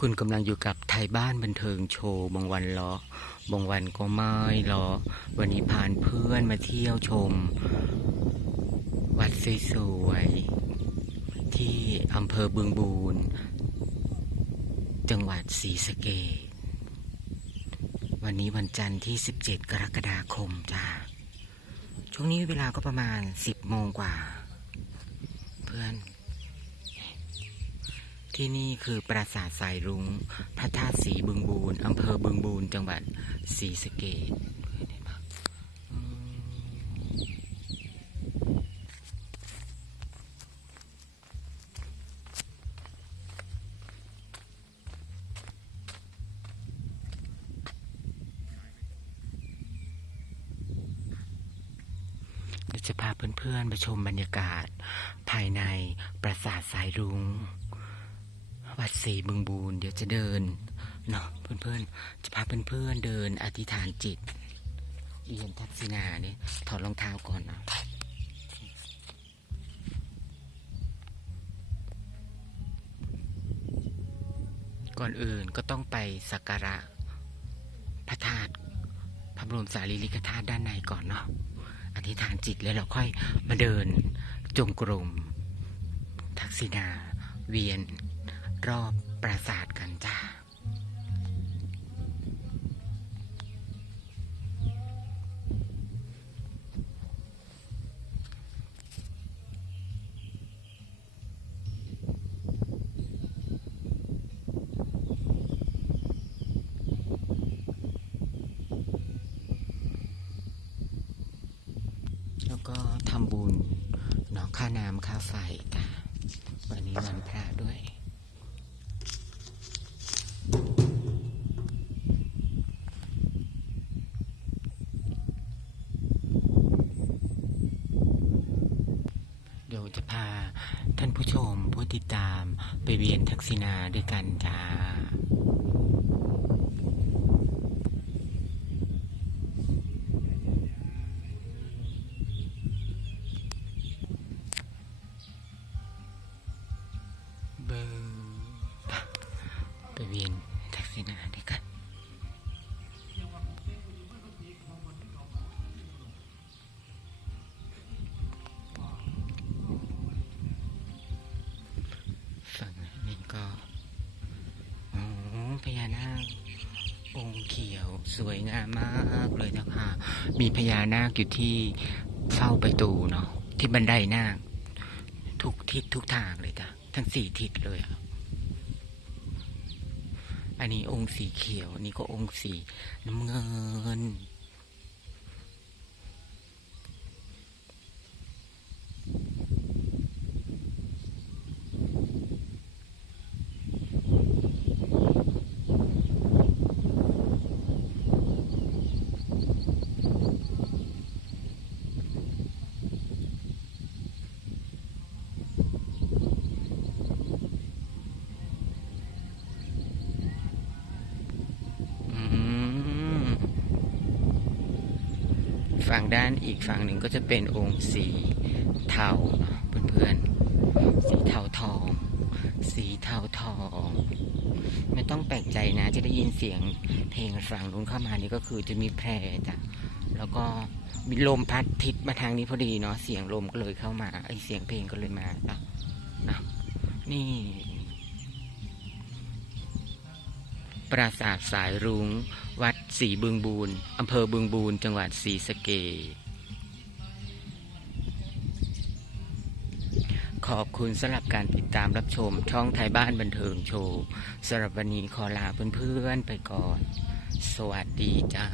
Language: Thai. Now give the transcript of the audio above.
คุณกำลังอยู่กับไทยบ้านบันเทิงโชว์บางวันล้อบางวันก็ไม่ล้อวันนี้พานเพื่อนมาเที่ยวชม วัดสวยๆที่อำเภอบึงบูรจังหวัดศรีสะเกษวันนี้วันจันทร์ที่ 17 กรกฎาคมจ้าช่วงนี้เวลาก็ประมาณ 10 โมงกว่า เพื่อน ที่นี่คือปราสาทสายรุง้ง พระธาตุสีบึงบูรณ์อำเภอบึงบูรณ์จังหวัดศรีสะเกดจะพาเพื่อนๆไปชมบรรยากาศ ภายในปราสาทสายรุง้ง วัดศรีบึงบูรณ์เดี๋ยวจะเดินเนาะเพื่อนๆ จะพาเพื่อนๆเดินอธิษฐานจิต เอียนทักษิณาเนี่ยถอดรองเท้าก่อนเนะก่อนอื่นก็ต้องไปสักการะพระธาตุพระบรมสารีริกธาตุด้านในก่อนเนาะอธิษฐานจิตแล้วเราค่อยมาเดินจงกรมทักษิณาเวียน รอบปราสาทกันจ้าแล้วก็ทำบุญเนาะค่าน้ำค่าไฟจ้าวันนี้วันพระด้วย เดี๋ยว จะพาท่านผู้ชมผู้ติดตามไปเวียนทักษิณาด้วยกันจ้าเบอร์ไปเวียนทักษิณาด้วยกัน ก็โอ้พญานาคองค์เขียวสวยงามมากเลยนะคะมีพญานาคอยู่ที่เฝ้าประตูเนาะที่บันไดนาคทุกทิศทุกทางเลยจ้ะทั้งสี่ทิศเลยอะอันนี้องค์สีเขียวนนี้ก็องค์สีน้ำเงิน อืม ฝั่งด้านอีกฝั่งหนึ่งก็จะเป็นองค์สีเทาเพื่อนๆ สีเทาทอง สีเทาทอง ไม่ต้องแปลกใจนะจะได้ยินเสียงเพลงฝั่งนู้นเข้ามานี่ก็คือจะมีแพรจ้ะแล้วก็มีลมพัดทิศมาทางนี้พอดีเนาะเสียงลมก็เลยเข้ามาไอเสียงเพลงก็เลยมาจ้ะนะนี่ ปราสาทสายรุง้ง วัดศรีบึงบูรณ์อำเภอบึงบูรณ์จังหวัดศรีสะเกษขอบคุณสำหรับการติดตามรับชมช่องไทยบ้านบันเทิงโชว์สำหรับวันนี้ขอลาเพื่อนๆไปก่อน สวัสดีจ้า